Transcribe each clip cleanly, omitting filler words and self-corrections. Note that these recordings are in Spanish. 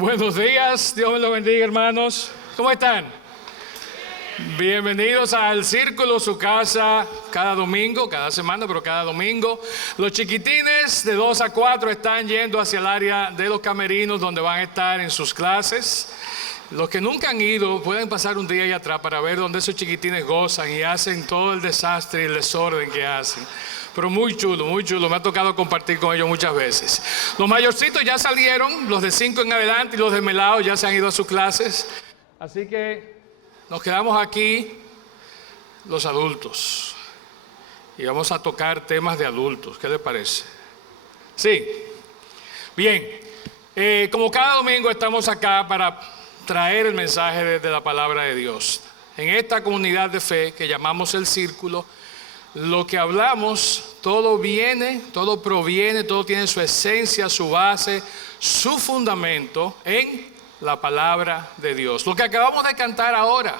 Buenos días, Dios me los bendiga, hermanos. ¿Cómo están? Bienvenidos al Círculo, su casa, cada domingo, cada semana, pero cada domingo. Los chiquitines de 2 a 4 están yendo hacia el área de los camerinos donde van a estar en sus clases. Los que nunca han ido pueden pasar un día ahí atrás para ver donde esos chiquitines gozan y hacen todo el desastre y el desorden que hacen. Pero muy chulo, me ha tocado compartir con ellos muchas veces. Los mayorcitos ya salieron, los de 5 en adelante y los de Melao ya se han ido a sus clases. Así que nos quedamos aquí los adultos y vamos a tocar temas de adultos. ¿Qué les parece? Sí. Bien, como cada domingo estamos acá para traer el mensaje de la palabra de Dios. En esta comunidad de fe que llamamos el Círculo, lo que hablamos, todo viene, todo proviene, todo tiene su esencia, su base, su fundamento en la palabra de Dios. Lo que acabamos de cantar ahora,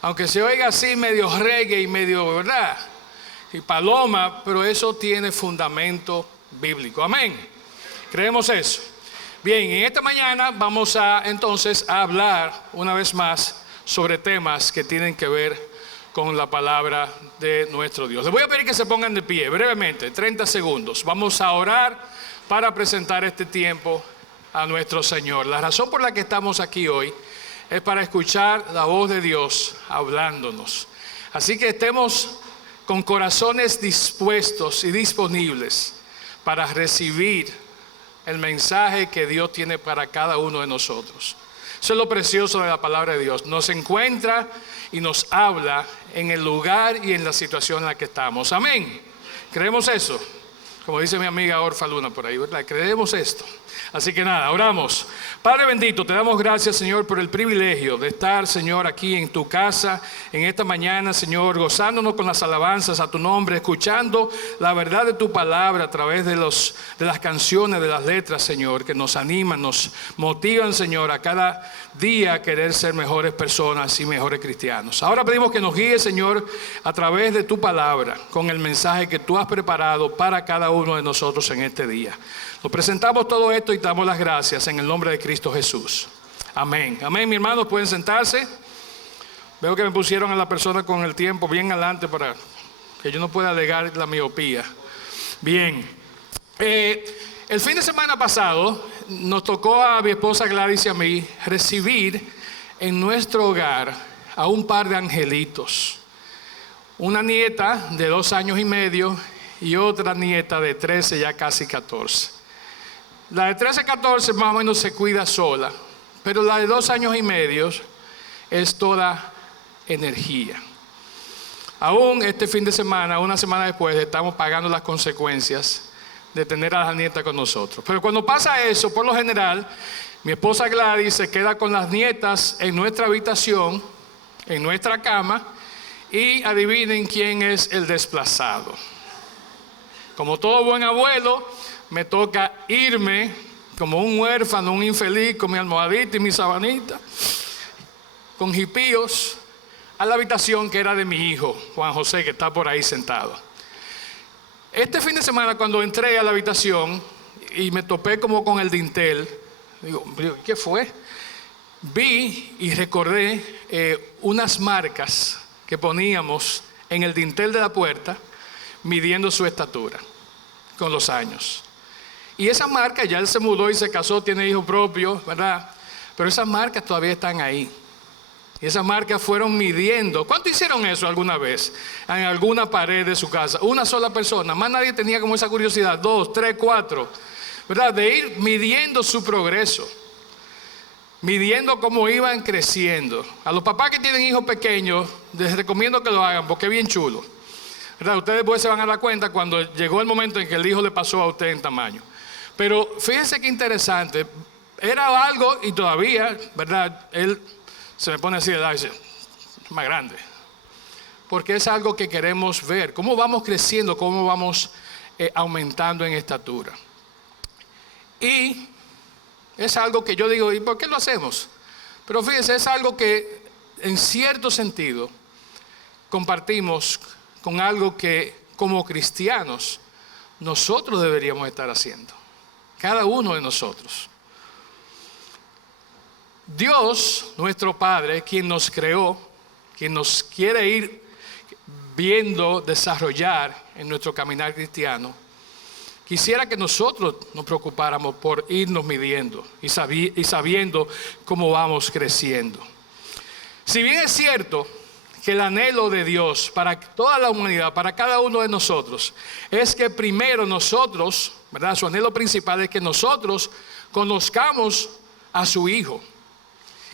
aunque se oiga así medio reggae y medio, ¿verdad? Y paloma, pero eso tiene fundamento bíblico. Amén. ¿Creemos eso? Bien, en esta mañana vamos entonces a hablar una vez más sobre temas que tienen que ver con la palabra de nuestro Dios. Les voy a pedir que se pongan de pie brevemente, 30 segundos. Vamos a orar para presentar este tiempo a nuestro Señor. La razón por la que estamos aquí hoy es para escuchar la voz de Dios hablándonos. Así que estemos con corazones dispuestos y disponibles para recibir el mensaje que Dios tiene para cada uno de nosotros. Eso es lo precioso de la palabra de Dios. Nos encuentra y nos habla en el lugar y en la situación en la que estamos. Amén. ¿Creemos eso? Como dice mi amiga Orfa Luna por ahí, ¿verdad? Creemos esto. Así que nada, oramos. Padre bendito, te damos gracias, Señor, por el privilegio de estar, Señor, aquí en tu casa, en esta mañana, Señor, gozándonos con las alabanzas a tu nombre, escuchando la verdad de tu palabra a través de las canciones, de las letras, Señor, que nos animan, nos motivan, Señor, a cada día a querer ser mejores personas y mejores cristianos. Ahora pedimos que nos guíes, Señor, a través de tu palabra, con el mensaje que tú has preparado para cada uno de nosotros en este día. Nos presentamos todo esto y te damos las gracias en el nombre de Cristo Jesús. Amén. Amén, mis hermanos, pueden sentarse. Veo que me pusieron a la persona con el tiempo bien adelante para que yo no pueda alegar la miopía. Bien. El fin de semana pasado nos tocó a mi esposa Gladys y a mí recibir en nuestro hogar a un par de angelitos. Una nieta de 2 años y medio y otra nieta de 13, ya casi 14. La de 13, 14 más o menos se cuida sola, pero la de 2 años y medio es toda energía. Aún este fin de semana, una semana después, estamos pagando las consecuencias de tener a la nieta con nosotros. Pero cuando pasa eso, por lo general, mi esposa Gladys se queda con las nietas en nuestra habitación, en nuestra cama, y adivinen quién es el desplazado. Como todo buen abuelo, me toca irme como un huérfano, un infeliz, con mi almohadita y mi sabanita, con jipíos, a la habitación que era de mi hijo, Juan José, que está por ahí sentado. Este fin de semana, cuando entré a la habitación y me topé como con el dintel, digo, ¿qué fue? Vi y recordé unas marcas que poníamos en el dintel de la puerta, midiendo su estatura con los años. Y esas marcas, ya él se mudó y se casó, tiene hijos propios, ¿verdad? Pero esas marcas todavía están ahí. Y esas marcas fueron midiendo. ¿Cuánto hicieron eso alguna vez? En alguna pared de su casa. Una sola persona. Más nadie tenía como esa curiosidad. 2, 3, 4. ¿Verdad? De ir midiendo su progreso. Midiendo cómo iban creciendo. A los papás que tienen hijos pequeños, les recomiendo que lo hagan porque es bien chulo. ¿Verdad? Ustedes después se van a dar cuenta cuando llegó el momento en que el hijo le pasó a usted en tamaño. Pero fíjense qué interesante. Era algo y todavía, ¿verdad? Él se me pone así de edad y dice, más grande. Porque es algo que queremos ver. Cómo vamos creciendo, cómo vamos aumentando en estatura. Y es algo que yo digo, ¿y por qué lo hacemos? Pero fíjense, es algo que en cierto sentido compartimos con algo que como cristianos nosotros deberíamos estar haciendo. Cada uno de nosotros. Dios, nuestro Padre, quien nos creó, quien nos quiere ir viendo desarrollar en nuestro caminar cristiano, quisiera que nosotros nos preocupáramos por irnos midiendo y sabiendo cómo vamos creciendo. Si bien es cierto que el anhelo de Dios para toda la humanidad, para cada uno de nosotros, es que primero nosotros, ¿verdad? Su anhelo principal es que nosotros conozcamos a su Hijo,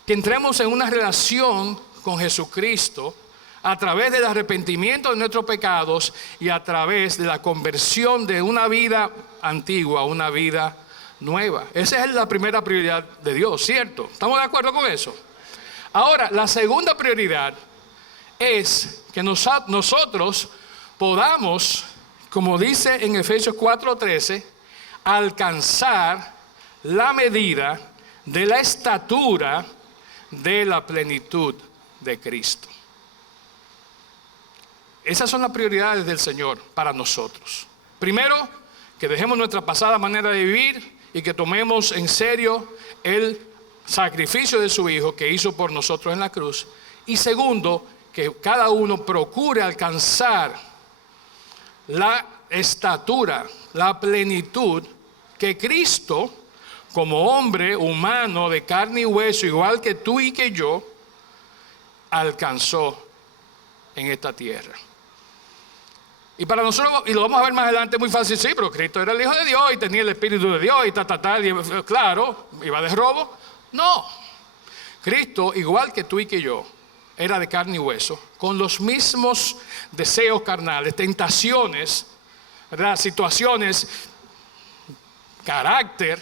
que entremos en una relación con Jesucristo a través del arrepentimiento de nuestros pecados y a través de la conversión de una vida antigua a una vida nueva. Esa es la primera prioridad de Dios, ¿cierto? ¿Estamos de acuerdo con eso? Ahora, la segunda prioridad es que nosotros podamos, como dice en Efesios 4:13, alcanzar la medida de la estatura de la plenitud de Cristo. Esas son las prioridades del Señor para nosotros. Primero, que dejemos nuestra pasada manera de vivir y que tomemos en serio el sacrificio de su Hijo que hizo por nosotros en la cruz. Y segundo, que cada uno procure alcanzar la estatura, la plenitud que Cristo, como hombre humano de carne y hueso, igual que tú y que yo, alcanzó en esta tierra. Y para nosotros, y lo vamos a ver más adelante, muy fácil, sí, pero Cristo era el Hijo de Dios y tenía el Espíritu de Dios y claro, iba de robo. No, Cristo, igual que tú y que yo, era de carne y hueso, con los mismos deseos carnales, tentaciones, ¿verdad? Situaciones, carácter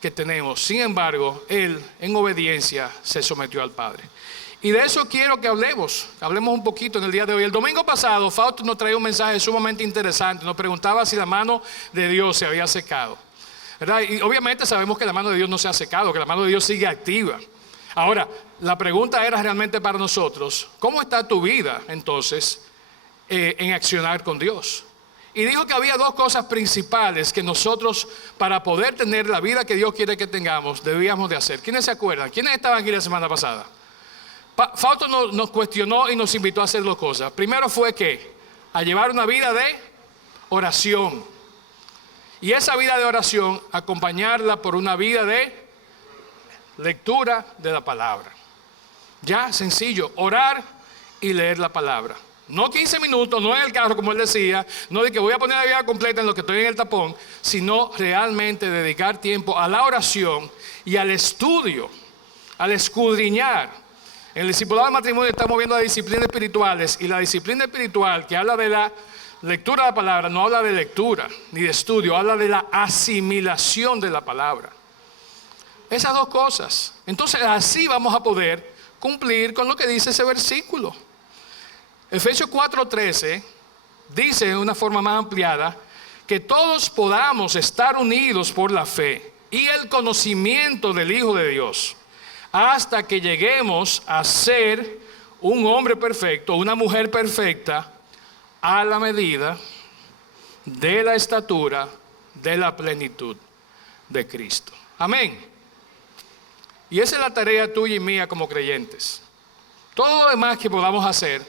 que tenemos. Sin embargo, Él en obediencia se sometió al Padre. Y de eso quiero que hablemos un poquito en el día de hoy. El domingo pasado, Fausto nos traía un mensaje sumamente interesante. Nos preguntaba si la mano de Dios se había secado, ¿verdad? Y obviamente sabemos que la mano de Dios no se ha secado, que la mano de Dios sigue activa. Ahora, la pregunta era realmente para nosotros: ¿cómo está tu vida entonces en accionar con Dios? Y dijo que había dos cosas principales que nosotros, para poder tener la vida que Dios quiere que tengamos, debíamos de hacer. ¿Quiénes se acuerdan? ¿Quiénes estaban aquí la semana pasada? Fausto nos cuestionó y nos invitó a hacer dos cosas. Primero fue que a llevar una vida de oración. Y esa vida de oración, acompañarla por una vida de lectura de la palabra. Ya, sencillo, orar y leer la palabra. No 15 minutos, no en el carro como él decía, no de que voy a poner la vida completa en lo que estoy en el tapón, sino realmente dedicar tiempo a la oración y al estudio, al escudriñar. En el discipulado de matrimonio estamos viendo las disciplinas espirituales, y la disciplina espiritual que habla de la lectura de la palabra no habla de lectura ni de estudio, habla de la asimilación de la palabra. Esas dos cosas. Entonces así vamos a poder cumplir con lo que dice ese versículo. Efesios 4:13 dice de una forma más ampliada que todos podamos estar unidos por la fe y el conocimiento del Hijo de Dios, hasta que lleguemos a ser un hombre perfecto, una mujer perfecta, a la medida de la estatura de la plenitud de Cristo. Amén. Y esa es la tarea tuya y mía como creyentes. Todo lo demás que podamos hacer,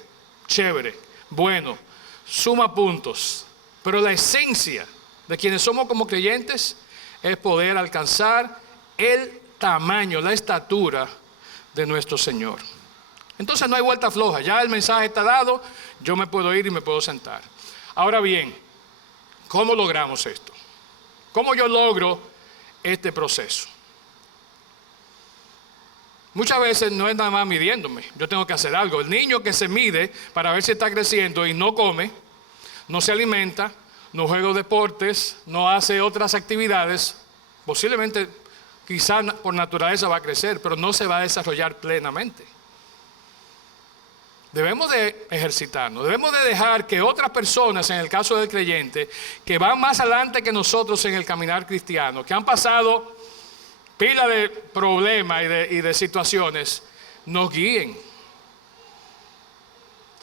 chévere, bueno, suma puntos. Pero la esencia de quienes somos como creyentes es poder alcanzar el tamaño, la estatura de nuestro Señor. Entonces no hay vuelta floja, ya el mensaje está dado, yo me puedo ir y me puedo sentar. Ahora bien, ¿cómo logramos esto? ¿Cómo yo logro este proceso? Muchas veces no es nada más midiéndome, yo tengo que hacer algo. El niño que se mide para ver si está creciendo y no come, no se alimenta, no juega deportes, no hace otras actividades, posiblemente quizá por naturaleza va a crecer, pero no se va a desarrollar plenamente. Debemos de ejercitarnos, debemos de dejar que otras personas, en el caso del creyente, que van más adelante que nosotros en el caminar cristiano, que han pasado pila de problemas y de situaciones, nos guíen.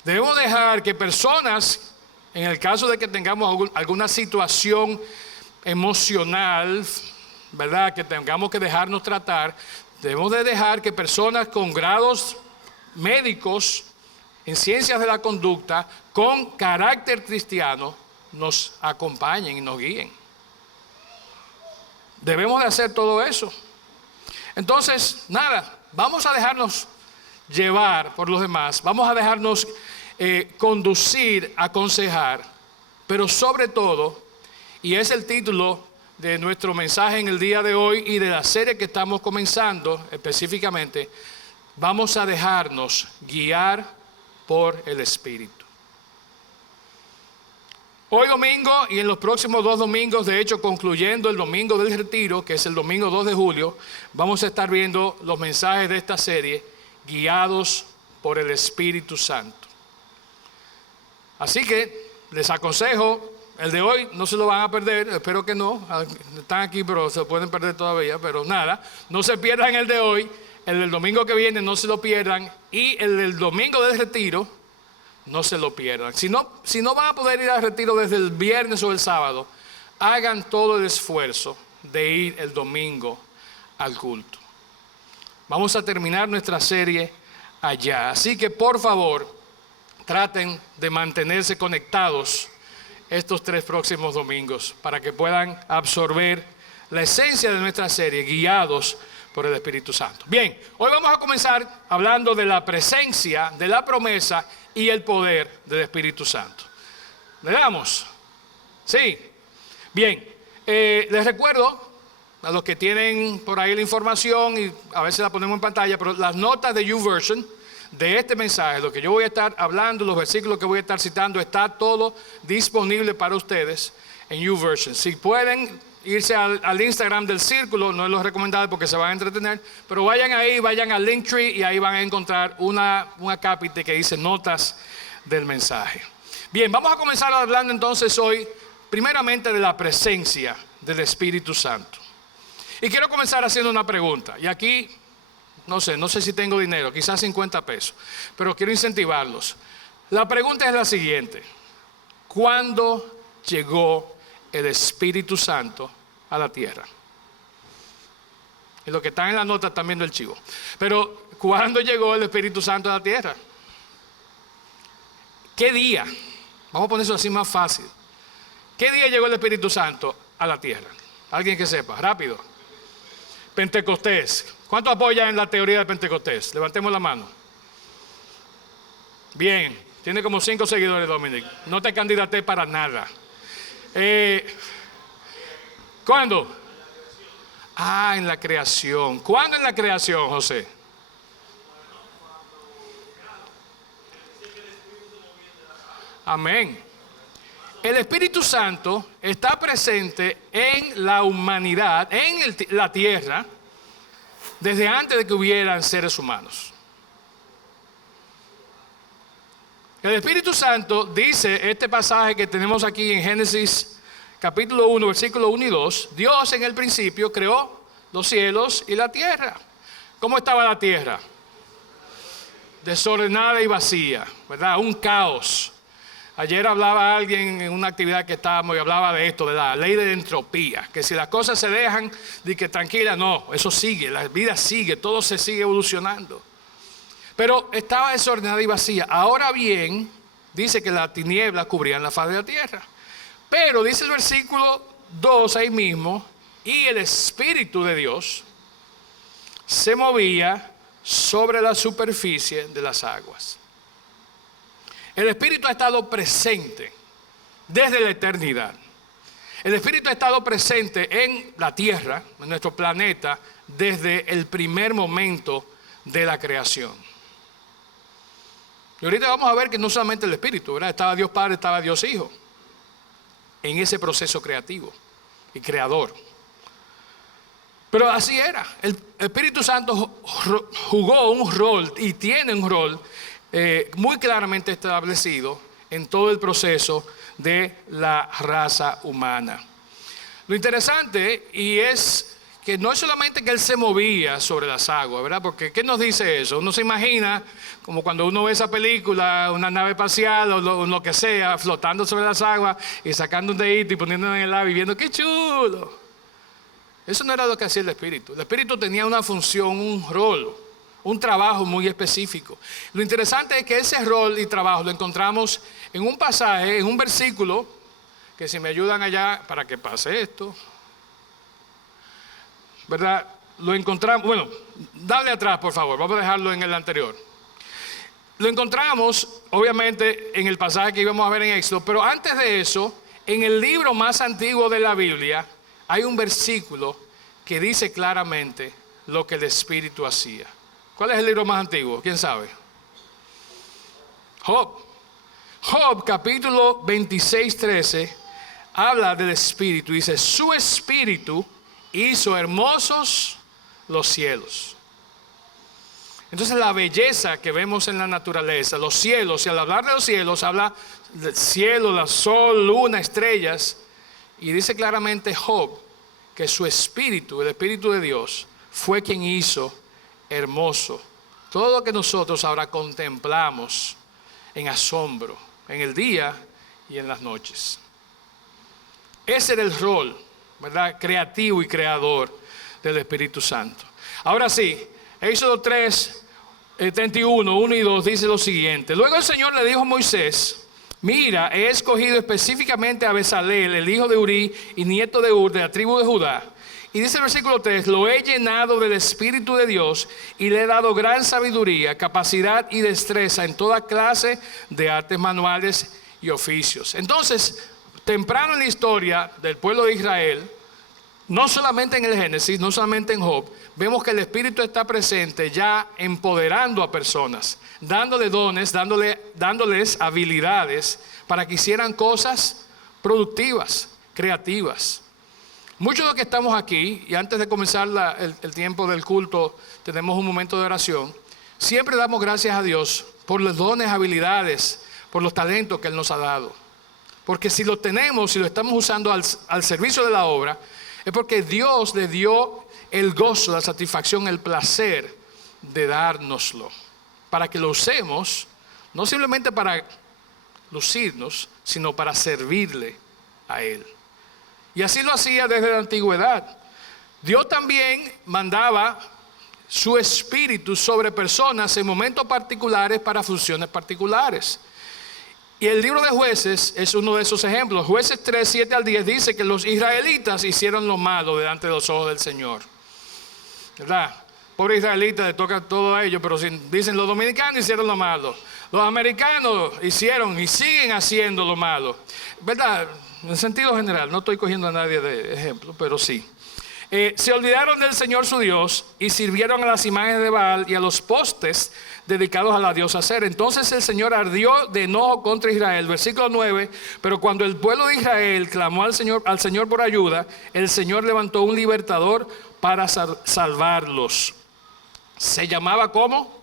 Debemos dejar que personas, en el caso de que tengamos alguna situación emocional, ¿verdad?, que tengamos que dejarnos tratar, debemos de dejar que personas con grados médicos en ciencias de la conducta, con carácter cristiano, nos acompañen y nos guíen. Debemos de hacer todo eso. Entonces, nada, vamos a dejarnos llevar por los demás, vamos a dejarnos conducir, aconsejar, pero sobre todo, y es el título de nuestro mensaje en el día de hoy y de la serie que estamos comenzando específicamente, vamos a dejarnos guiar por el Espíritu. Hoy domingo y en los próximos 2 domingos, de hecho concluyendo el domingo del retiro, que es el domingo 2 de julio, vamos a estar viendo los mensajes de esta serie, guiados por el Espíritu Santo. Así que les aconsejo, el de hoy no se lo van a perder, espero que no, están aquí pero se pueden perder todavía, pero nada, no se pierdan el de hoy, el del domingo que viene no se lo pierdan y el del domingo del retiro no se lo pierdan. Si no van a poder ir al retiro desde el viernes o el sábado, hagan todo el esfuerzo de ir el domingo al culto. Vamos a terminar nuestra serie allá, así que por favor traten de mantenerse conectados estos 3 próximos domingos para que puedan absorber la esencia de nuestra serie, guiados por el Espíritu Santo. Bien, hoy vamos a comenzar hablando de la presencia, de la promesa y el poder del Espíritu Santo. ¿Le damos? Sí. Bien, les recuerdo a los que tienen por ahí la información y a veces la ponemos en pantalla, pero las notas de YouVersion de este mensaje, lo que yo voy a estar hablando, los versículos que voy a estar citando, está todo disponible para ustedes en YouVersion. Si pueden irse al Instagram del Círculo, no es lo recomendable porque se van a entretener, pero vayan ahí, vayan al Linktree y ahí van a encontrar un acápite que dice notas del mensaje. Bien, vamos a comenzar hablando entonces hoy primeramente de la presencia del Espíritu Santo. Y quiero comenzar haciendo una pregunta, y aquí no sé si tengo dinero, quizás 50 pesos, pero quiero incentivarlos. La pregunta es la siguiente: ¿cuándo llegó el Espíritu Santo a la tierra? Y los que están en la nota están viendo el chivo. Pero, ¿cuándo llegó el Espíritu Santo a la tierra? ¿Qué día? Vamos a poner eso así más fácil. ¿Qué día llegó el Espíritu Santo a la tierra? Alguien que sepa, rápido. Pentecostés. ¿Cuánto apoyan en la teoría de Pentecostés? Levantemos la mano. Bien, tiene como 5 seguidores, Dominic. No te candidaté para nada. ¿Cuándo? En la creación. ¿Cuándo en la creación, José? Amén. El Espíritu Santo está presente en la humanidad, en la tierra, desde antes de que hubieran seres humanos. El Espíritu Santo, dice este pasaje que tenemos aquí en Génesis capítulo 1, versículo 1 y 2, Dios en el principio creó los cielos y la tierra. ¿Cómo estaba la tierra? Desordenada y vacía, ¿verdad? Un caos. Ayer hablaba alguien en una actividad que estábamos y hablaba de esto, de la ley de la entropía, que si las cosas se dejan, de que tranquila, no, eso sigue, la vida sigue, todo se sigue evolucionando. Pero estaba desordenada y vacía. Ahora bien, dice que las tinieblas cubrían la faz de la tierra. Pero dice el versículo 2 ahí mismo, y el Espíritu de Dios se movía sobre la superficie de las aguas. El Espíritu ha estado presente desde la eternidad. El Espíritu ha estado presente en la tierra, en nuestro planeta, desde el primer momento de la creación. Y ahorita vamos a ver que no solamente el Espíritu, ¿verdad? Estaba Dios Padre, estaba Dios Hijo, en ese proceso creativo y creador. Pero así era. El Espíritu Santo jugó un rol y tiene un rol muy claramente establecido en todo el proceso de la raza humana. Lo interesante y es que no es solamente que Él se movía sobre las aguas, ¿verdad? Porque ¿qué nos dice eso? Uno se imagina, como cuando uno ve esa película, una nave espacial o lo que sea, flotando sobre las aguas y sacando un dedito y poniéndolo en el agua y viendo ¡qué chulo! Eso no era lo que hacía el Espíritu. El Espíritu tenía una función, un rol, un trabajo muy específico. Lo interesante es que ese rol y trabajo lo encontramos en un pasaje, en un versículo, que si me ayudan allá para que pase esto, ¿verdad? Lo encontramos, bueno, dale atrás por favor, vamos a dejarlo en el anterior. Lo encontramos obviamente en el pasaje que íbamos a ver en Éxodo, pero antes de eso, en el libro más antiguo de la Biblia, hay un versículo que dice claramente lo que el Espíritu hacía. ¿Cuál es el libro más antiguo? ¿Quién sabe? Job. Job capítulo 26:13 habla del Espíritu. Dice, su Espíritu hizo hermosos los cielos. Entonces la belleza que vemos en la naturaleza, los cielos, y al hablar de los cielos habla del cielo, el sol, luna, estrellas. Y dice claramente Job que su Espíritu, el Espíritu de Dios, fue quien hizo hermoso todo lo que nosotros ahora contemplamos en asombro, en el día y en las noches. Ese era el rol, ¿verdad?, creativo y creador del Espíritu Santo. Ahora sí, Éxodo 3, 31, 1 y 2 dice lo siguiente. Luego el Señor le dijo a Moisés, mira, he escogido específicamente a Bezalel, el hijo de Uri y nieto de Ur, de la tribu de Judá. Y dice el versículo 3, lo he llenado del Espíritu de Dios y le he dado gran sabiduría, capacidad y destreza en toda clase de artes manuales y oficios. Entonces, temprano en la historia del pueblo de Israel, no solamente en el Génesis, no solamente en Job, vemos que el Espíritu está presente ya empoderando a personas, dándole dones, dándoles habilidades para que hicieran cosas productivas, creativas. Muchos de los que estamos aquí, y antes de comenzar el tiempo del culto, tenemos un momento de oración, siempre damos gracias a Dios por los dones, habilidades, por los talentos que Él nos ha dado. Porque si lo tenemos, si lo estamos usando al servicio de la obra, es porque Dios le dio el gozo, la satisfacción, el placer de dárnoslo. Para que lo usemos, no simplemente para lucirnos, sino para servirle a Él. Y así lo hacía desde la antigüedad. Dios también mandaba su Espíritu sobre personas en momentos particulares para funciones particulares. Y el libro de Jueces es uno de esos ejemplos. Jueces 3, 7 al 10 dice que los israelitas hicieron lo malo delante de los ojos del Señor. ¿Verdad? Pobre israelita, le toca todo a ellos, pero dicen los dominicanos hicieron lo malo. Los americanos hicieron y siguen haciendo lo malo. ¿Verdad? En sentido general, no estoy cogiendo a nadie de ejemplo, pero sí. Se olvidaron del Señor su Dios y sirvieron a las imágenes de Baal y a los postes dedicados a la diosa Acera. Entonces el Señor ardió de enojo contra Israel. Versículo 9, pero cuando el pueblo de Israel clamó al Señor por ayuda, el Señor levantó un libertador para salvarlos. Se llamaba ¿cómo?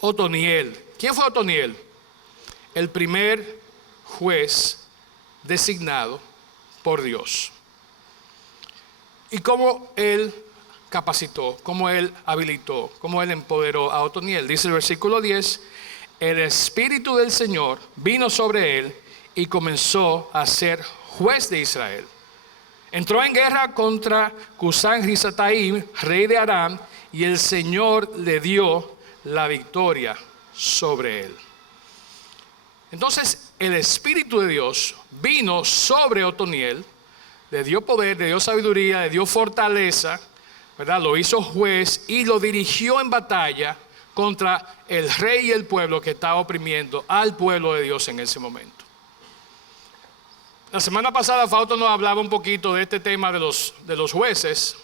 Otoniel. ¿Quién fue Otoniel? El primer juez designado por Dios. Y cómo Él capacitó, cómo Él habilitó, cómo Él empoderó a Otoniel. Dice el versículo 10, el Espíritu del Señor vino sobre Él y comenzó a ser juez de Israel. Entró en guerra contra Cusán-Risataim, rey de Aram, y el Señor le dio la victoria sobre él. Entonces el Espíritu de Dios vino sobre Otoniel, le dio poder, le dio sabiduría, le dio fortaleza, ¿verdad? Lo hizo juez y lo dirigió en batalla contra el rey y el pueblo que estaba oprimiendo al pueblo de Dios en ese momento. La semana pasada Fausto nos hablaba un poquito de este tema de los jueces.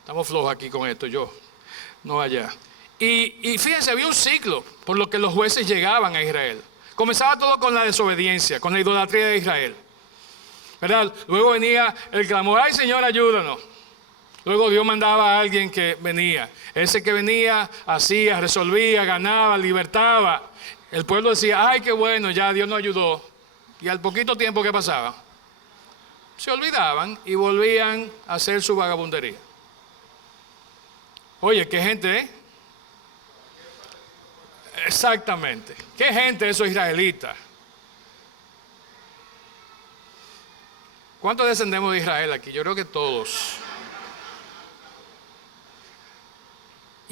Estamos flojos aquí con esto, yo, no allá. Y fíjense, había un ciclo por lo que los jueces llegaban a Israel. Comenzaba todo con la desobediencia, con la idolatría de Israel, ¿verdad? Luego venía el clamor, ay Señor, ayúdanos. Luego Dios mandaba a alguien que venía. Ese que venía, hacía, resolvía, ganaba, libertaba. El pueblo decía, ay qué bueno, ya Dios nos ayudó. Y al poquito tiempo que pasaba, se olvidaban y volvían a hacer su vagabundería. Oye, qué gente, ¿eh? Exactamente. ¿Qué gente esos israelitas? ¿Cuántos descendemos de Israel aquí? Yo creo que todos.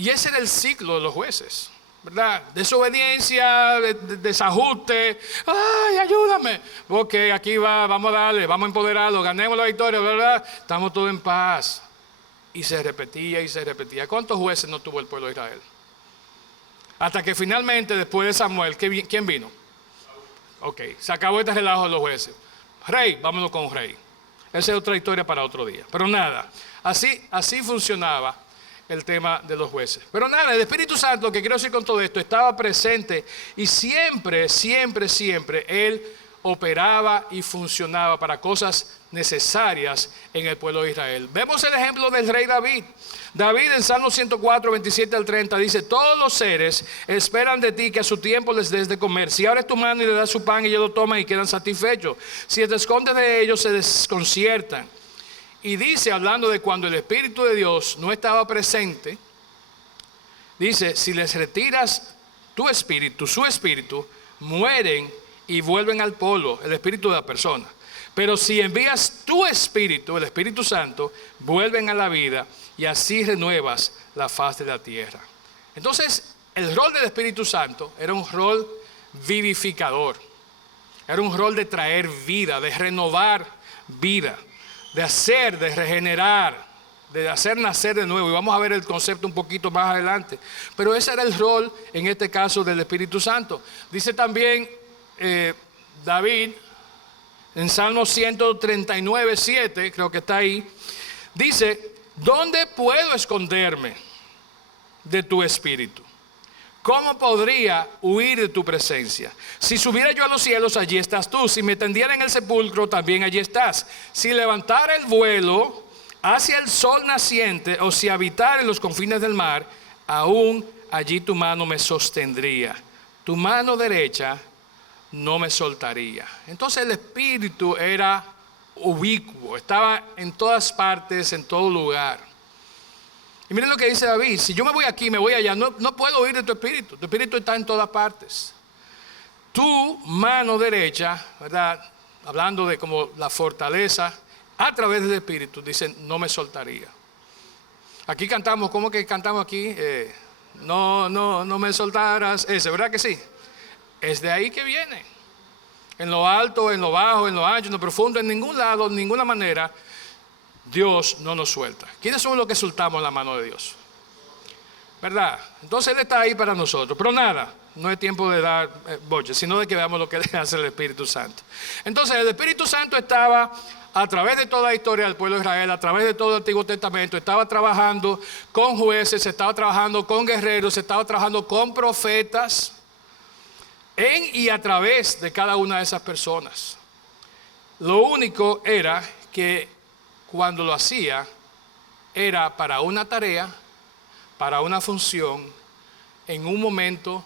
Y ese era el ciclo de los jueces, ¿verdad? Desobediencia, desajuste. ¡Ay, ayúdame! Ok, aquí va, vamos a darle, vamos a empoderarlo, ganemos la victoria, ¿verdad? Estamos todos en paz. Y se repetía y se repetía. ¿Cuántos jueces no tuvo el pueblo de Israel? Hasta que finalmente, después de Samuel, ¿quién vino? Ok, se acabó este relajo de los jueces. Rey, vámonos con un rey. Esa es otra historia para otro día. Pero nada, así funcionaba el tema de los jueces. Pero nada, el Espíritu Santo, lo que quiero decir con todo esto, estaba presente y siempre Él operaba y funcionaba para cosas necesarias en el pueblo de Israel. Vemos el ejemplo del rey David. David en Salmo 104, 27 al 30 dice: todos los seres esperan de ti que a su tiempo les des de comer. Si abres tu mano y le das su pan, ellos lo toman y quedan satisfechos. Si te escondes de ellos, se desconciertan. Y dice, hablando de cuando el Espíritu de Dios no estaba presente, dice: si les retiras tu espíritu, su espíritu, mueren y vuelven al polvo, el espíritu de la persona. Pero si envías tu espíritu, el Espíritu Santo, vuelven a la vida y así renuevas la faz de la tierra. Entonces, el rol del Espíritu Santo era un rol vivificador. Era un rol de traer vida, de renovar vida, de hacer, de regenerar, de hacer nacer de nuevo. Y vamos a ver el concepto un poquito más adelante. Pero ese era el rol, en este caso, del Espíritu Santo. Dice también David, en Salmo 139, 7, creo que está ahí, dice: ¿dónde puedo esconderme de tu espíritu? ¿Cómo podría huir de tu presencia? Si subiera yo a los cielos, allí estás tú. Si me tendiera en el sepulcro, también allí estás. Si levantara el vuelo hacia el sol naciente, o si habitara en los confines del mar, aún allí tu mano me sostendría. Tu mano derecha no me soltaría. Entonces el Espíritu era ubicuo, estaba en todas partes, en todo lugar. Y miren lo que dice David: si yo me voy aquí, me voy allá, no puedo huir de tu Espíritu. Tu Espíritu está en todas partes. Tu mano derecha, ¿verdad? Hablando de como la fortaleza a través del Espíritu, dice: no me soltaría. Aquí cantamos, ¿cómo que cantamos aquí? No me soltarás. Ese, ¿verdad que sí? Es de ahí que viene. En lo alto, en lo bajo, en lo ancho, en lo profundo, en ningún lado, de ninguna manera, Dios no nos suelta. ¿Quiénes somos los que soltamos la mano de Dios? ¿Verdad? Entonces Él está ahí para nosotros. Pero nada, no es tiempo de dar boches, sino de que veamos lo que hace el Espíritu Santo. Entonces el Espíritu Santo estaba a través de toda la historia del pueblo de Israel, a través de todo el Antiguo Testamento, estaba trabajando con jueces, estaba trabajando con guerreros, estaba trabajando con profetas, en y a través de cada una de esas personas. Lo único era que cuando lo hacía, era para una tarea, para una función, en un momento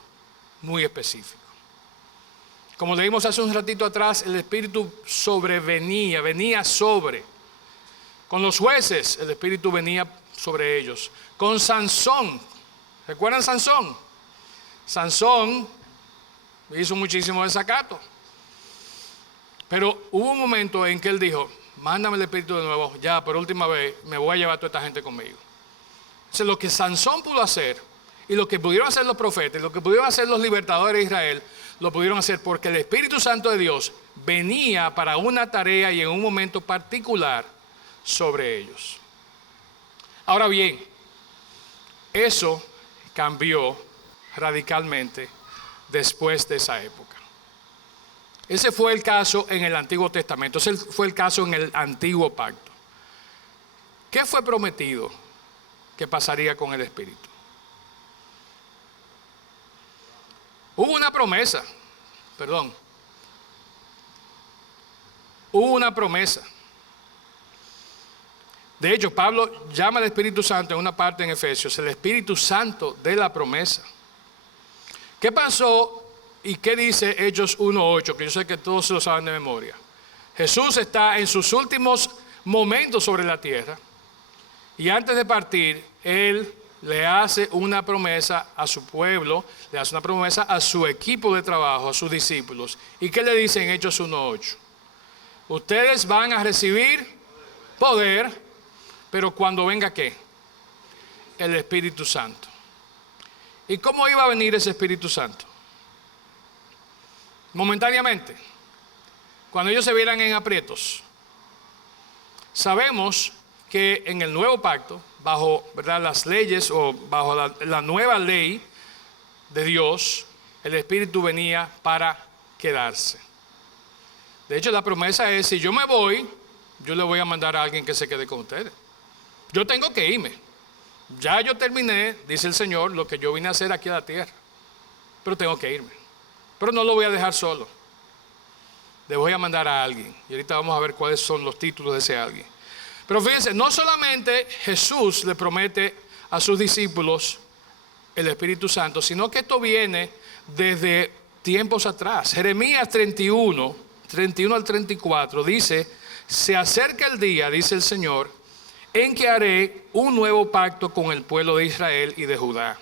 muy específico. Como leímos hace un ratito atrás, el Espíritu venía sobre. Con los jueces, el Espíritu venía sobre ellos. Con Sansón, ¿recuerdan Sansón? Sansón hizo muchísimo desacato. Pero hubo un momento en que él dijo: mándame el Espíritu de nuevo, ya por última vez me voy a llevar a toda esta gente conmigo. Entonces lo que Sansón pudo hacer, y lo que pudieron hacer los profetas, lo que pudieron hacer los libertadores de Israel, lo pudieron hacer porque el Espíritu Santo de Dios venía para una tarea y en un momento particular sobre ellos. Ahora bien, eso cambió radicalmente después de esa época. Ese fue el caso en el Antiguo Testamento, ese fue el caso en el Antiguo Pacto. ¿Qué fue prometido que pasaría con el Espíritu? Hubo una promesa. De hecho, Pablo llama al Espíritu Santo en una parte en Efesios, el Espíritu Santo de la promesa. ¿Qué pasó y qué dice Hechos 1:8? Que yo sé que todos se lo saben de memoria. Jesús está en sus últimos momentos sobre la tierra y antes de partir, Él le hace una promesa a su pueblo, le hace una promesa a su equipo de trabajo, a sus discípulos. ¿Y qué le dice en Hechos 1:8? Ustedes van a recibir poder, pero cuando venga ¿qué? El Espíritu Santo. ¿Y cómo iba a venir ese Espíritu Santo? Momentáneamente, cuando ellos se vieran en aprietos. Sabemos que en el nuevo pacto, bajo, ¿verdad?, las leyes o bajo la nueva ley de Dios, el Espíritu venía para quedarse. De hecho, la promesa es, si yo me voy, yo le voy a mandar a alguien que se quede con ustedes. Yo tengo que irme. Ya yo terminé, dice el Señor, lo que yo vine a hacer aquí a la tierra. Pero tengo que irme. Pero no lo voy a dejar solo. Le voy a mandar a alguien. Y ahorita vamos a ver cuáles son los títulos de ese alguien. Pero fíjense, no solamente Jesús le promete a sus discípulos el Espíritu Santo, sino que esto viene desde tiempos atrás. Jeremías 31 al 34 dice: se acerca el día, dice el Señor, en que haré un nuevo pacto con el pueblo de Israel y de Judá.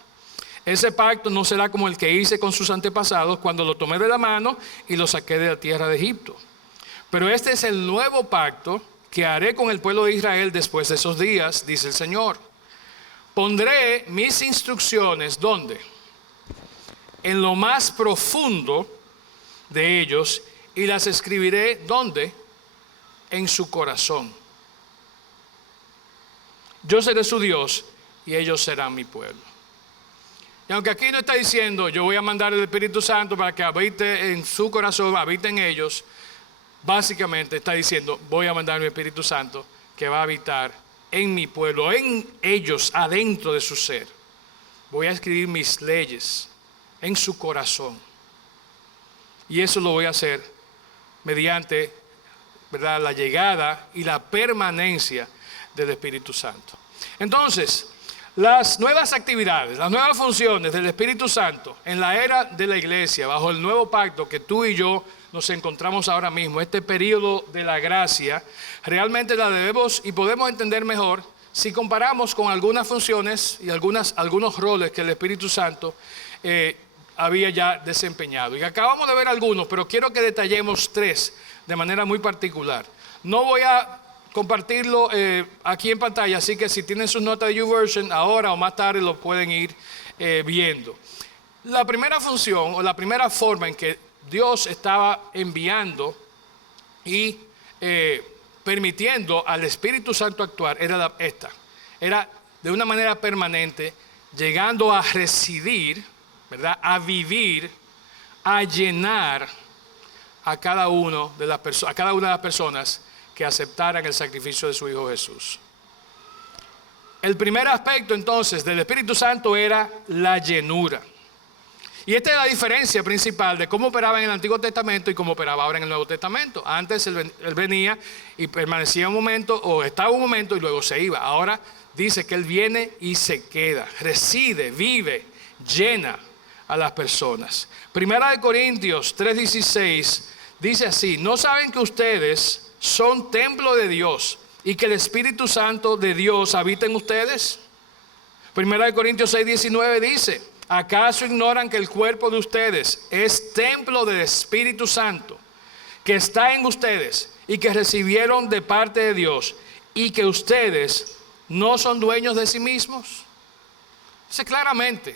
Ese pacto no será como el que hice con sus antepasados cuando lo tomé de la mano y lo saqué de la tierra de Egipto. Pero este es el nuevo pacto que haré con el pueblo de Israel después de esos días, dice el Señor. Pondré mis instrucciones, ¿dónde? En lo más profundo de ellos, y las escribiré, ¿dónde? En su corazón. Yo seré su Dios y ellos serán mi pueblo. Y aunque aquí no está diciendo, yo voy a mandar el Espíritu Santo para que habite en su corazón, habite en ellos, básicamente está diciendo, voy a mandar mi Espíritu Santo que va a habitar en mi pueblo, en ellos, adentro de su ser. Voy a escribir mis leyes en su corazón. Y eso lo voy a hacer mediante, ¿verdad?, la llegada y la permanencia del Espíritu Santo. Entonces, las nuevas actividades, las nuevas funciones del Espíritu Santo en la era de la iglesia, bajo el nuevo pacto que tú y yo nos encontramos ahora mismo, este periodo de la gracia, realmente la debemos y podemos entender mejor si comparamos con algunas funciones y algunos roles que el Espíritu Santo había ya desempeñado. Y acabamos de ver algunos, pero quiero que detallemos tres de manera muy particular. No voy a compartirlo aquí en pantalla, así que si tienen sus notas de YouVersion, ahora o más tarde lo pueden ir viendo. La primera función o la primera forma en que Dios estaba enviando y permitiendo al Espíritu Santo actuar era esta. Era de una manera permanente, llegando a residir, ¿verdad?, a vivir, a llenar a cada una de las personas que aceptaran el sacrificio de su Hijo Jesús. El primer aspecto entonces del Espíritu Santo era la llenura. Y esta es la diferencia principal de cómo operaba en el Antiguo Testamento y cómo operaba ahora en el Nuevo Testamento. Antes él venía y permanecía un momento o estaba un momento y luego se iba. Ahora dice que él viene y se queda, reside, vive, llena a las personas. Primera de Corintios 3:16 dice así: ¿no saben que ustedes son templo de Dios y que el Espíritu Santo de Dios habita en ustedes? Primera de Corintios 6:19 dice: ¿acaso ignoran que el cuerpo de ustedes es templo del Espíritu Santo que está en ustedes y que recibieron de parte de Dios, y que ustedes no son dueños de sí mismos? Dice claramente,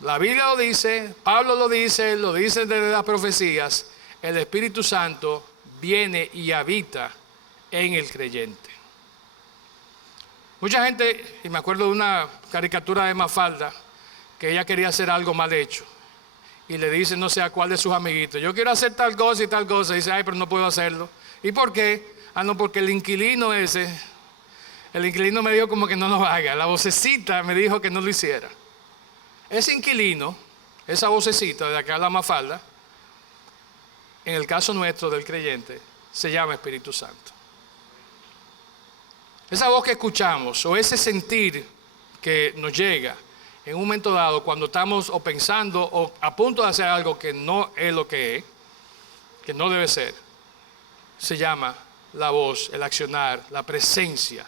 la Biblia lo dice, Pablo lo dice desde las profecías, el Espíritu Santo viene y habita en el creyente. Mucha gente, y me acuerdo de una caricatura de Mafalda, que ella quería hacer algo mal hecho, y le dice no sé a cuál de sus amiguitos, yo quiero hacer tal cosa y tal cosa, y dice, ay, pero no puedo hacerlo. ¿Y por qué? No, porque el inquilino me dijo como que no lo haga, la vocecita me dijo que no lo hiciera. Ese inquilino, esa vocecita de acá la Mafalda, en el caso nuestro del creyente, se llama Espíritu Santo. Esa voz que escuchamos o ese sentir que nos llega en un momento dado cuando estamos o pensando o a punto de hacer algo que no es lo que es, que no debe ser, se llama la voz, el accionar, la presencia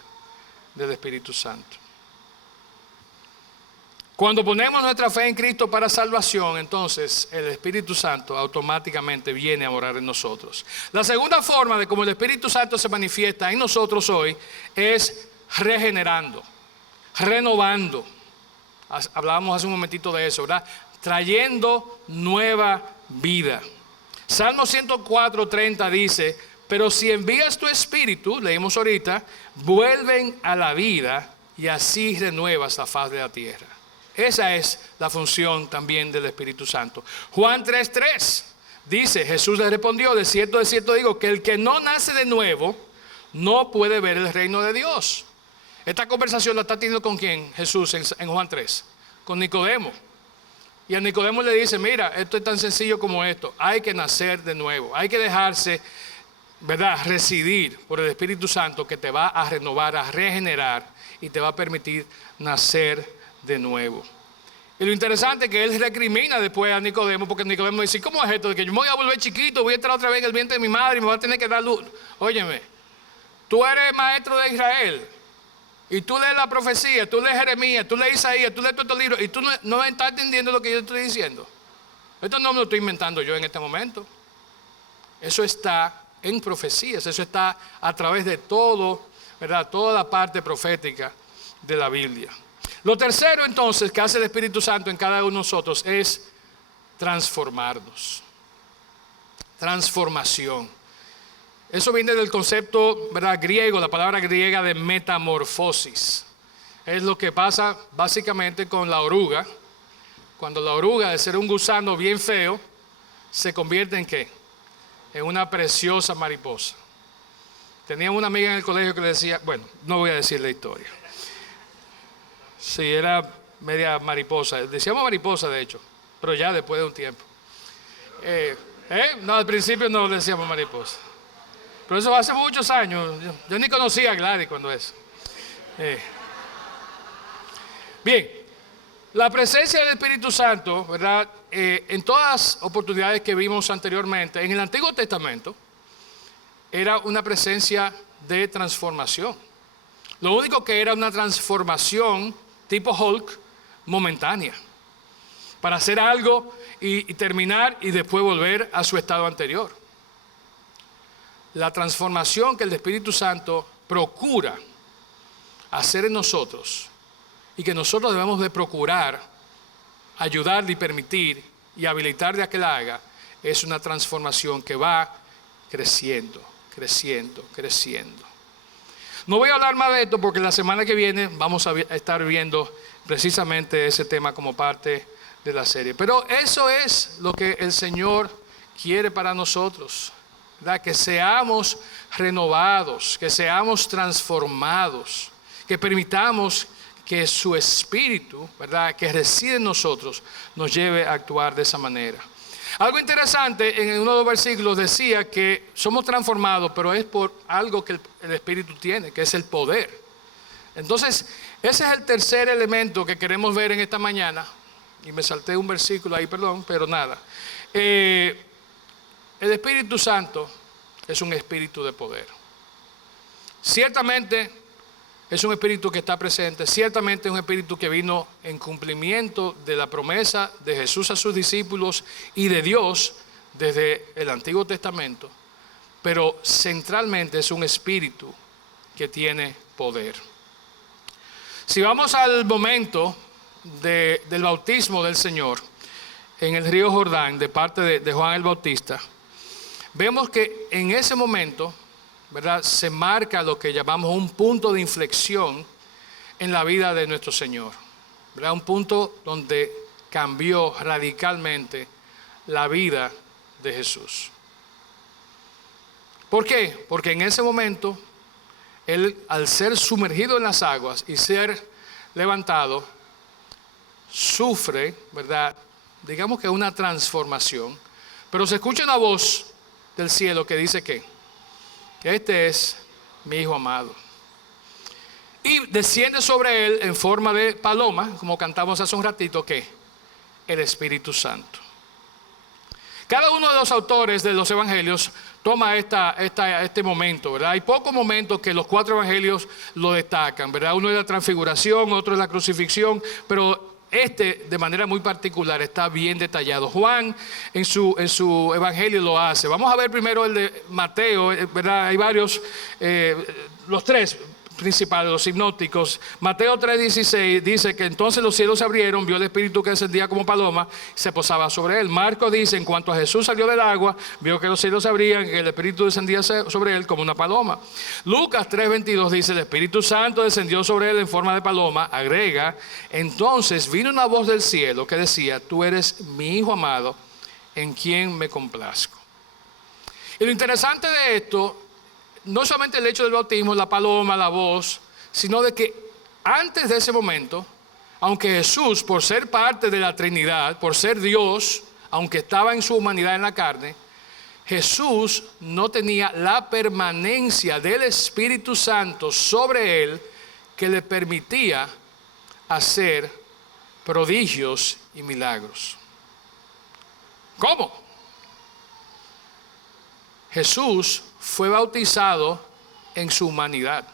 del Espíritu Santo. Cuando ponemos nuestra fe en Cristo para salvación, entonces el Espíritu Santo automáticamente viene a morar en nosotros. La segunda forma de cómo el Espíritu Santo se manifiesta en nosotros hoy es regenerando, renovando, Hablábamos hace un momentito de eso, ¿verdad? Trayendo nueva vida. Salmo 104:30 dice: pero si envías tu espíritu, leímos ahorita, vuelven a la vida y así renuevas la faz de la tierra. Esa es la función también del Espíritu Santo. Juan 3:3 dice, Jesús le respondió: de cierto digo, que el que no nace de nuevo no puede ver el reino de Dios. Esta conversación la está teniendo ¿con quién? Jesús en Juan 3, con Nicodemo. Y a Nicodemo le dice: mira, esto es tan sencillo como esto, hay que nacer de nuevo, hay que dejarse, ¿verdad?, residir por el Espíritu Santo, que te va a renovar, a regenerar y te va a permitir nacer de nuevo. Y lo interesante es que él recrimina después a Nicodemo, porque Nicodemo dice: ¿cómo es esto de que yo me voy a volver chiquito, voy a entrar otra vez en el vientre de mi madre y me voy a tener que dar luz? Óyeme, tú eres maestro de Israel y tú lees la profecía, tú lees Jeremías, tú lees Isaías, tú lees todos estos libros y tú no estás entendiendo lo que yo estoy diciendo. Esto no me lo estoy inventando yo en este momento. Eso está en profecías, eso está a través de todo, ¿verdad?, toda la parte profética de la Biblia. Lo tercero entonces que hace el Espíritu Santo en cada uno de nosotros es transformarnos. Transformación. Eso viene del concepto, ¿verdad?, griego, la palabra griega de metamorfosis. Es lo que pasa básicamente con la oruga. Cuando la oruga, de ser un gusano bien feo, se convierte en ¿qué? En una preciosa mariposa. Tenía una amiga en el colegio que le decía, bueno, no voy a decir la historia. Sí, era media mariposa. Decíamos mariposa, de hecho, pero ya después de un tiempo. No, al principio no decíamos mariposa. Pero eso hace muchos años. Yo ni conocía a Gladys cuando eso. Bien, la presencia del Espíritu Santo, ¿verdad? En todas las oportunidades que vimos anteriormente, en el Antiguo Testamento, era una presencia de transformación. Lo único que era una transformación tipo Hulk, momentánea, para hacer algo y terminar y después volver a su estado anterior. La transformación que el Espíritu Santo procura hacer en nosotros y que nosotros debemos de procurar ayudarle y permitir y habilitarle a que la haga, es una transformación que va creciendo, creciendo, creciendo. No voy a hablar más de esto porque la semana que viene vamos a estar viendo precisamente ese tema como parte de la serie. Pero eso es lo que el Señor quiere para nosotros, ¿verdad? Que seamos renovados, que seamos transformados, que permitamos que su Espíritu, ¿verdad?, que reside en nosotros, nos lleve a actuar de esa manera. Algo interesante, en uno de los versículos decía que somos transformados, pero es por algo que el Espíritu tiene, que es el poder. Entonces, ese es el tercer elemento que queremos ver en esta mañana. Y me salté un versículo ahí, perdón, pero nada. El Espíritu Santo es un espíritu de poder. Ciertamente es un espíritu que está presente, ciertamente es un espíritu que vino en cumplimiento de la promesa de Jesús a sus discípulos y de Dios desde el Antiguo Testamento, pero centralmente es un espíritu que tiene poder. Si vamos al momento del bautismo del Señor en el río Jordán de parte de Juan el Bautista, vemos que en ese momento, ¿verdad?, se marca lo que llamamos un punto de inflexión en la vida de nuestro Señor, ¿verdad? Un punto donde cambió radicalmente la vida de Jesús. ¿Por qué? Porque en ese momento, Él, al ser sumergido en las aguas y ser levantado, sufre, ¿verdad?, digamos que una transformación, pero se escucha una voz del cielo que dice que este es mi Hijo amado. Y desciende sobre él en forma de paloma, como cantamos hace un ratito, que el Espíritu Santo. Cada uno de los autores de los evangelios toma este momento, ¿verdad? Hay pocos momentos que los 4 evangelios lo destacan, ¿verdad? Uno es la transfiguración, otro es la crucifixión, pero de manera muy particular está bien detallado. Juan en su evangelio lo hace. Vamos a ver primero el de Mateo, ¿verdad? Hay varios, los 3, principales, los hipnóticos. Mateo 3:16 dice que entonces los cielos se abrieron, vio el Espíritu que descendía como paloma, se posaba sobre él. Marcos dice, en cuanto a Jesús salió del agua, vio que los cielos se abrían, que el Espíritu descendía sobre él como una paloma. Lucas 3:22 dice, el Espíritu Santo descendió sobre él en forma de paloma. Agrega, entonces vino una voz del cielo que decía, tú eres mi Hijo amado, en quien me complazco. Y lo interesante de esto, no solamente el hecho del bautismo, la paloma, la voz, sino de que antes de ese momento, aunque Jesús, por ser parte de la Trinidad, por ser Dios, aunque estaba en su humanidad en la carne, Jesús no tenía la permanencia del Espíritu Santo sobre él que le permitía hacer prodigios y milagros. ¿Cómo? Jesús fue bautizado en su humanidad.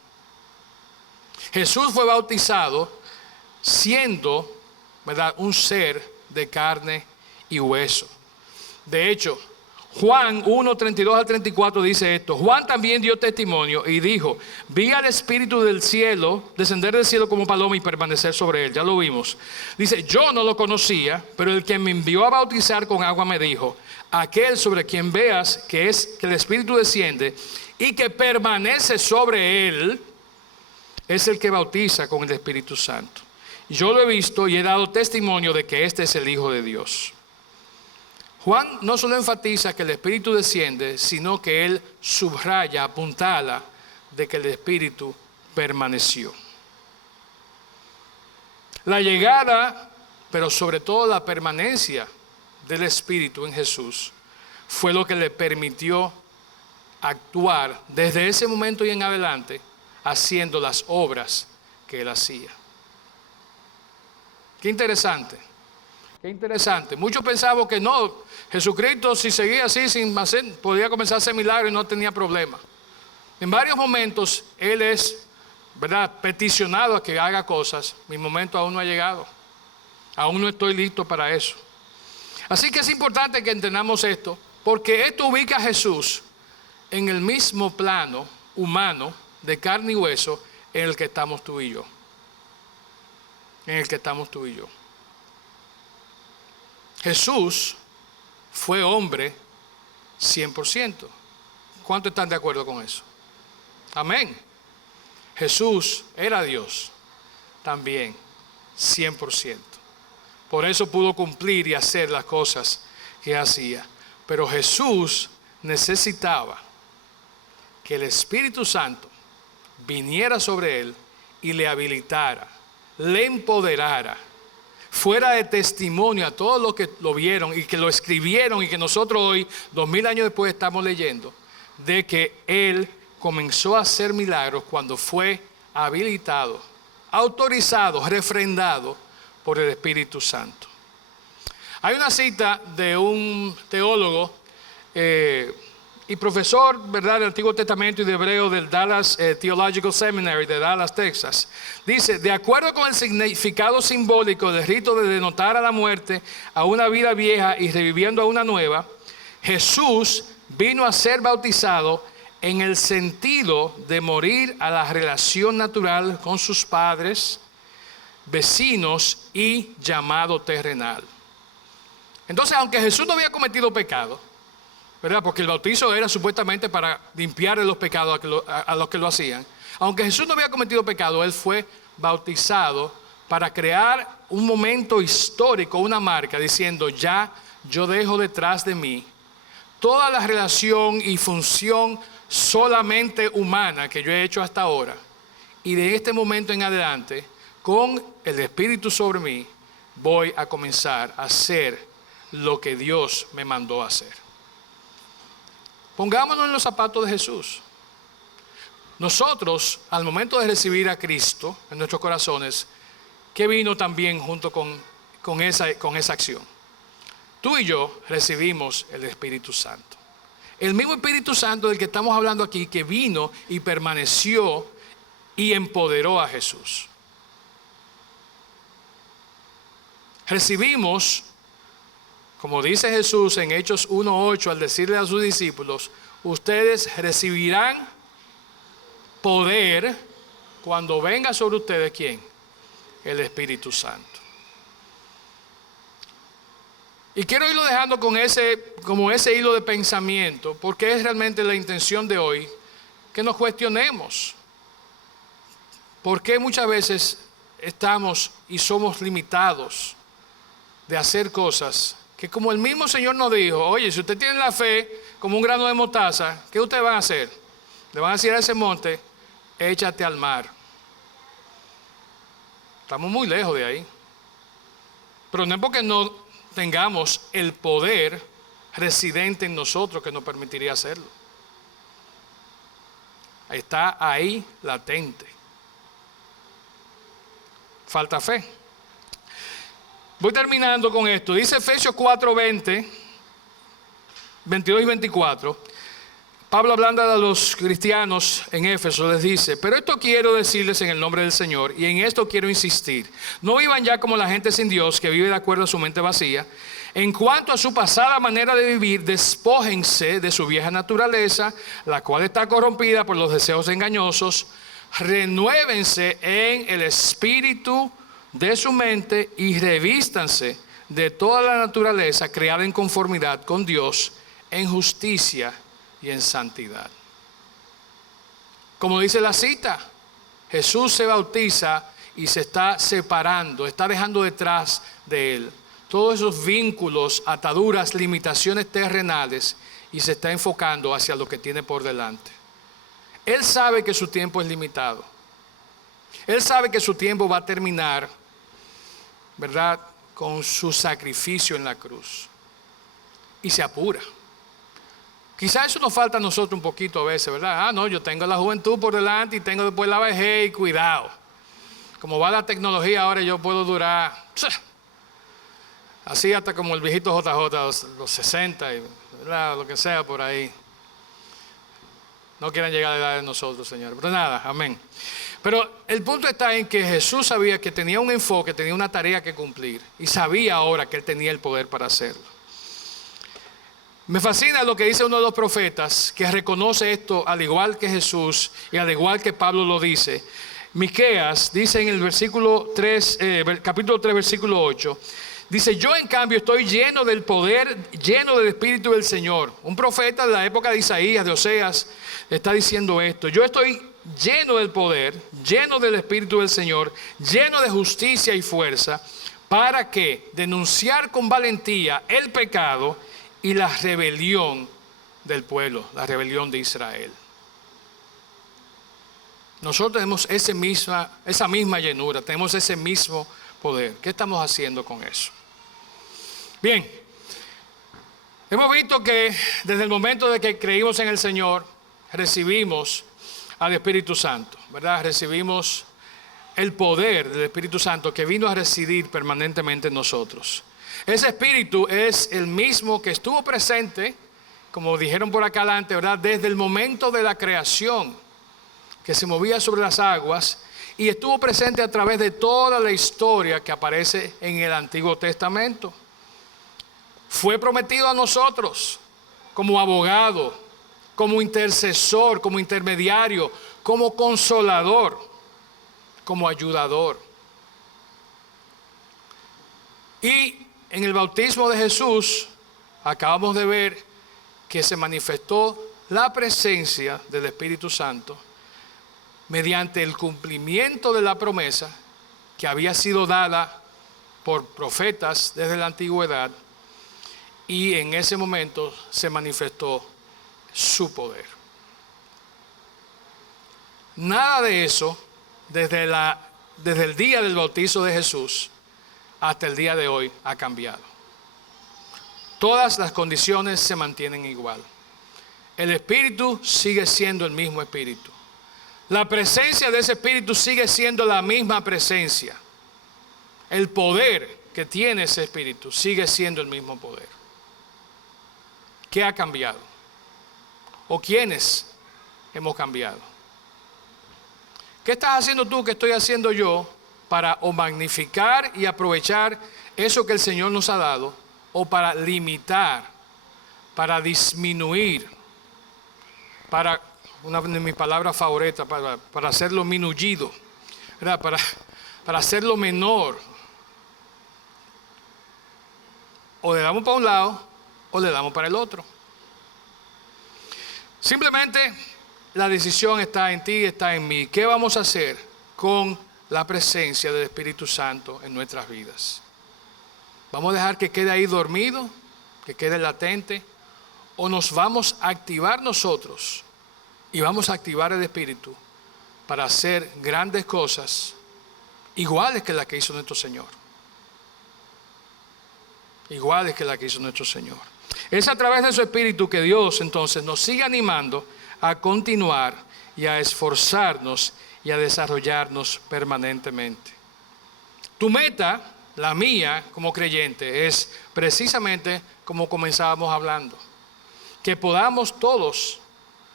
Jesús fue bautizado siendo, ¿verdad?, un ser de carne y hueso. De hecho, Juan 1:32 al 34 dice esto. Juan también dio testimonio y dijo, vi al Espíritu del cielo, descender del cielo como paloma y permanecer sobre él. Ya lo vimos. Dice, yo no lo conocía, pero el que me envió a bautizar con agua me dijo, aquel sobre quien veas que el Espíritu desciende y que permanece sobre él, es el que bautiza con el Espíritu Santo. Yo lo he visto y he dado testimonio de que este es el Hijo de Dios. Juan no solo enfatiza que el Espíritu desciende, sino que él subraya, apuntala de que el Espíritu permaneció. La llegada, pero sobre todo la permanencia del Espíritu en Jesús, fue lo que le permitió actuar desde ese momento y en adelante, haciendo las obras que él hacía. Qué interesante. Qué interesante. Muchos pensaban que no, Jesucristo si seguía así sin hacer, podía comenzar a hacer milagros y no tenía problema. En varios momentos Él es, ¿verdad?, peticionado a que haga cosas. Mi momento aún no ha llegado. Aún no estoy listo para eso. Así que es importante que entendamos esto, porque esto ubica a Jesús en el mismo plano humano de carne y hueso en el que estamos tú y yo. En el que estamos tú y yo. Jesús fue hombre 100%. ¿Cuántos están de acuerdo con eso? Amén. Jesús era Dios también 100%. Por eso pudo cumplir y hacer las cosas que hacía. Pero Jesús necesitaba que el Espíritu Santo viniera sobre él y le habilitara, le empoderara, fuera de testimonio a todos los que lo vieron y que lo escribieron y que nosotros hoy, 2000 años después, estamos leyendo, de que él comenzó a hacer milagros cuando fue habilitado, autorizado, refrendado por el Espíritu Santo. Hay una cita de un teólogo y profesor, ¿verdad?, del Antiguo Testamento y de Hebreo del Dallas Theological Seminary de Dallas, Texas. Dice, de acuerdo con el significado simbólico del rito de denotar a la muerte, a una vida vieja y reviviendo a una nueva, Jesús vino a ser bautizado en el sentido de morir a la relación natural con sus padres, vecinos y llamado terrenal. Entonces, aunque Jesús no había cometido pecado, ¿verdad?, porque el bautizo era supuestamente para limpiarle los pecados a los que lo hacían. Aunque Jesús no había cometido pecado, él fue bautizado para crear un momento histórico, una marca, diciendo, ya yo dejo detrás de mí toda la relación y función solamente humana que yo he hecho hasta ahora. Y de este momento en adelante, con el Espíritu sobre mí, voy a comenzar a hacer lo que Dios me mandó a hacer. Pongámonos en los zapatos de Jesús. Nosotros, al momento de recibir a Cristo en nuestros corazones, ¿qué vino también junto con esa acción? Tú y yo recibimos el Espíritu Santo. El mismo Espíritu Santo del que estamos hablando aquí, que vino y permaneció y empoderó a Jesús. Recibimos, como dice Jesús en Hechos 1:8, al decirle a sus discípulos, ustedes recibirán poder cuando venga sobre ustedes, ¿quién? El Espíritu Santo. Y quiero irlo dejando con como ese hilo de pensamiento, porque es realmente la intención de hoy, que nos cuestionemos. ¿Por qué muchas veces estamos y somos limitados de hacer cosas que, como el mismo Señor nos dijo, oye, si usted tiene la fe como un grano de mostaza, ¿qué ustedes van a hacer? Le van a decir a ese monte, échate al mar. Estamos muy lejos de ahí. Pero no es porque no tengamos el poder residente en nosotros que nos permitiría hacerlo. Está ahí latente. Falta fe. Voy terminando con esto. Dice Efesios 4:20, 22 y 24. Pablo, hablando a los cristianos en Éfeso, les dice: pero esto quiero decirles en el nombre del Señor, y en esto quiero insistir. No vivan ya como la gente sin Dios, que vive de acuerdo a su mente vacía. En cuanto a su pasada manera de vivir, despójense de su vieja naturaleza, la cual está corrompida por los deseos engañosos. Renuévense en el espíritu de su mente y revístanse de toda la naturaleza creada en conformidad con Dios, en justicia y en santidad. Como dice la cita, Jesús se bautiza y se está separando, está dejando detrás de él todos esos vínculos, ataduras, limitaciones terrenales, y se está enfocando hacia lo que tiene por delante. Él sabe que su tiempo es limitado. Él sabe que su tiempo va a terminar, ¿verdad?, con su sacrificio en la cruz. Y se apura. Quizás eso nos falta a nosotros un poquito a veces, ¿verdad? No, yo tengo la juventud por delante y tengo después la vejez, y cuidado. Como va la tecnología ahora, yo puedo durar así hasta como el viejito JJ, los 60, ¿verdad?, lo que sea por ahí. No quieran llegar a la edad de nosotros, Señor. Pero nada, amén. Pero el punto está en que Jesús sabía que tenía un enfoque, tenía una tarea que cumplir. Y sabía ahora que Él tenía el poder para hacerlo. Me fascina lo que dice uno de los profetas, que reconoce esto al igual que Jesús y al igual que Pablo lo dice. Miqueas dice en el capítulo 3, versículo 8. Dice: yo en cambio estoy lleno del poder, lleno del Espíritu del Señor. Un profeta de la época de Isaías, de Oseas, está diciendo esto. Yo estoy lleno del poder, lleno del Espíritu del Señor, lleno de justicia y fuerza, para que denunciar con valentía el pecado y la rebelión del pueblo, la rebelión de Israel. Nosotros tenemos esa misma llenura, tenemos ese mismo poder. ¿Qué estamos haciendo con eso? Bien, hemos visto que desde el momento de que creímos en el Señor, recibimos al Espíritu Santo, ¿verdad? Recibimos el poder del Espíritu Santo que vino a residir permanentemente en nosotros. Ese Espíritu es el mismo que estuvo presente, como dijeron por acá adelante, ¿verdad?, desde el momento de la creación, que se movía sobre las aguas, y estuvo presente a través de toda la historia que aparece en el Antiguo Testamento. Fue prometido a nosotros como abogado, como intercesor, como intermediario, como consolador, como ayudador. Y en el bautismo de Jesús acabamos de ver que se manifestó la presencia del Espíritu Santo mediante el cumplimiento de la promesa que había sido dada por profetas desde la antigüedad, y en ese momento se manifestó su poder. Nada de eso desde el día del bautizo de Jesús hasta el día de hoy ha cambiado. Todas las condiciones se mantienen igual. El Espíritu sigue siendo el mismo Espíritu. La presencia de ese Espíritu sigue siendo la misma presencia. El poder que tiene ese Espíritu sigue siendo el mismo poder. ¿Qué ha cambiado? ¿O quiénes hemos cambiado? ¿Qué estás haciendo tú, qué estoy haciendo yo para o magnificar y aprovechar eso que el Señor nos ha dado, o para limitar, para disminuir, para una de mis palabras favoritas, para hacerlo minullido, ¿verdad? Para hacerlo menor. O le damos para un lado o le damos para el otro. Simplemente la decisión está en ti, está en mí. ¿Qué vamos a hacer con la presencia del Espíritu Santo en nuestras vidas? ¿Vamos a dejar que quede ahí dormido, que quede latente? ¿O nos vamos a activar nosotros y vamos a activar el Espíritu para hacer grandes cosas iguales que las que hizo nuestro Señor? Iguales que las que hizo nuestro Señor. Es a través de su Espíritu que Dios entonces nos sigue animando a continuar y a esforzarnos y a desarrollarnos permanentemente. Tu meta, la mía como creyente, es precisamente como comenzábamos hablando, que podamos todos,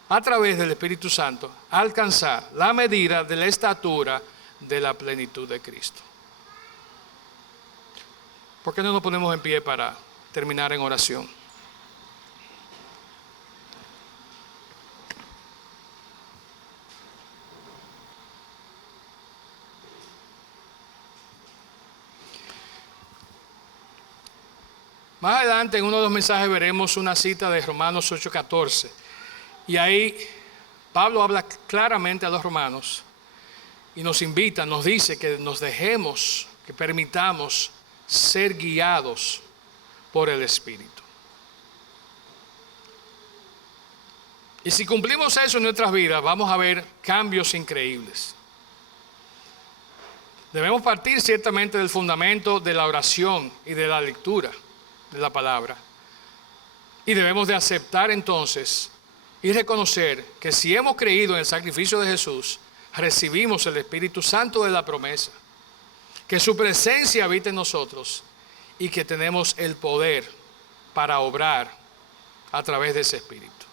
a través del Espíritu Santo, alcanzar la medida de la estatura de la plenitud de Cristo. ¿Por qué no nos ponemos en pie para terminar en oración? Más adelante en uno de los mensajes veremos una cita de Romanos 8:14. Y ahí Pablo habla claramente a los romanos y nos invita, nos dice que nos dejemos, que permitamos ser guiados por el Espíritu. Y si cumplimos eso en nuestras vidas, vamos a ver cambios increíbles. Debemos partir ciertamente del fundamento de la oración y de la lectura de la palabra. Y debemos de aceptar entonces y reconocer que si hemos creído en el sacrificio de Jesús, recibimos el Espíritu Santo de la promesa, que su presencia habita en nosotros y que tenemos el poder para obrar a través de ese Espíritu.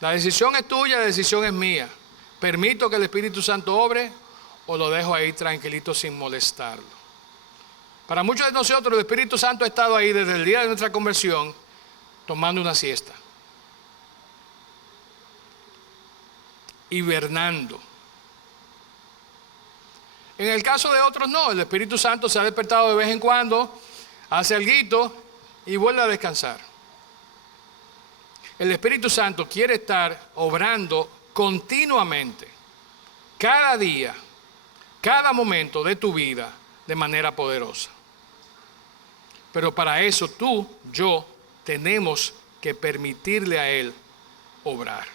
La decisión es tuya, la decisión es mía. ¿Permito que el Espíritu Santo obre o lo dejo ahí tranquilito sin molestarlo? Para muchos de nosotros el Espíritu Santo ha estado ahí desde el día de nuestra conversión tomando una siesta, hibernando. En el caso de otros no, el Espíritu Santo se ha despertado de vez en cuando, hace alguito y vuelve a descansar. El Espíritu Santo quiere estar obrando continuamente, cada día, cada momento de tu vida de manera poderosa. Pero para eso tú, yo, tenemos que permitirle a Él obrar.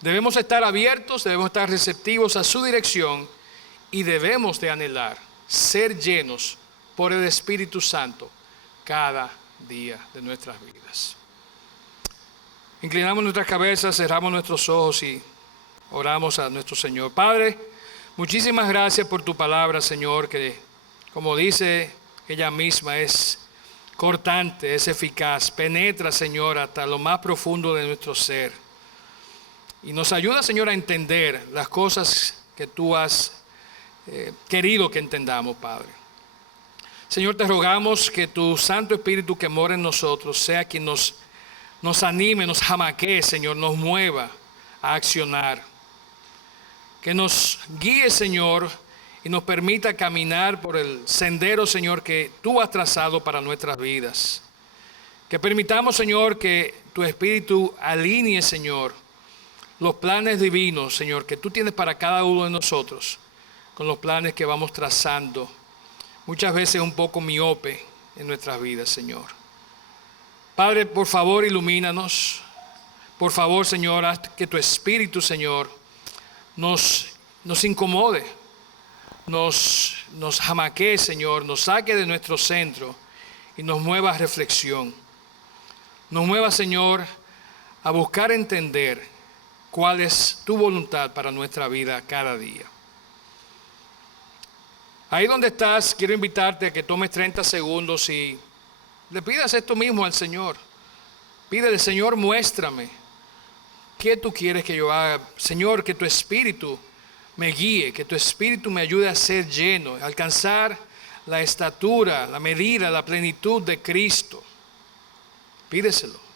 Debemos estar abiertos, debemos estar receptivos a su dirección y debemos de anhelar ser llenos por el Espíritu Santo cada día de nuestras vidas. Inclinamos nuestras cabezas, cerramos nuestros ojos y oramos a nuestro Señor. Padre, muchísimas gracias por tu palabra, Señor, que como dice ella misma es cortante, es eficaz, penetra, Señor, hasta lo más profundo de nuestro ser. Y nos ayuda, Señor, a entender las cosas que tú has querido que entendamos, Padre. Señor, te rogamos que tu Santo Espíritu que mora en nosotros sea quien nos anime, nos jamaquee, Señor, nos mueva a accionar. Que nos guíe, Señor, y nos permita caminar por el sendero, Señor, que tú has trazado para nuestras vidas. Que permitamos, Señor, que tu Espíritu alinee, Señor, los planes divinos, Señor, que tú tienes para cada uno de nosotros, con los planes que vamos trazando, muchas veces un poco miope en nuestras vidas, Señor. Padre, por favor, ilumínanos. Por favor, Señor, haz que tu Espíritu, Señor, nos incomode, nos jamaquee, Señor, nos saque de nuestro centro y nos mueva a reflexión. Nos mueva, Señor, a buscar entender cuál es tu voluntad para nuestra vida cada día. Ahí donde estás, quiero invitarte a que tomes 30 segundos y le pidas esto mismo al Señor. Pídele, Señor, muéstrame qué tú quieres que yo haga. Señor, que tu Espíritu me guíe, que tu Espíritu me ayude a ser lleno, a alcanzar la estatura, la medida, la plenitud de Cristo. Pídeselo.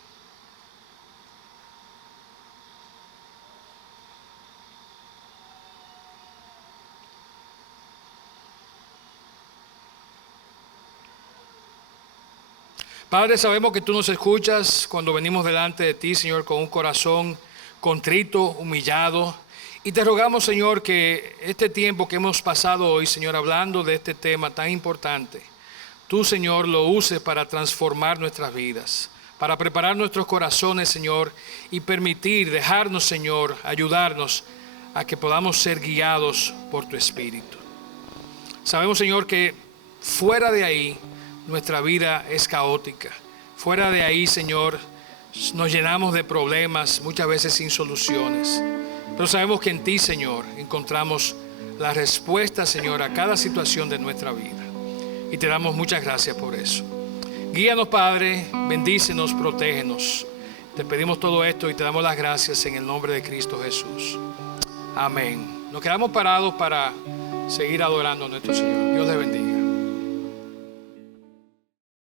Padre, sabemos que tú nos escuchas cuando venimos delante de ti, Señor, con un corazón contrito, humillado. Y te rogamos, Señor, que este tiempo que hemos pasado hoy, Señor, hablando de este tema tan importante, tú, Señor, lo uses para transformar nuestras vidas, para preparar nuestros corazones, Señor, y dejarnos, Señor, ayudarnos a que podamos ser guiados por tu Espíritu. Sabemos, Señor, que fuera de ahí nuestra vida es caótica. Fuera de ahí, Señor, nos llenamos de problemas, muchas veces sin soluciones. Pero sabemos que en ti, Señor, encontramos la respuesta, Señor, a cada situación de nuestra vida. Y te damos muchas gracias por eso. Guíanos, Padre, bendícenos, protégenos. Te pedimos todo esto y te damos las gracias en el nombre de Cristo Jesús. Amén. Nos quedamos parados para seguir adorando a nuestro Señor. Dios les bendiga.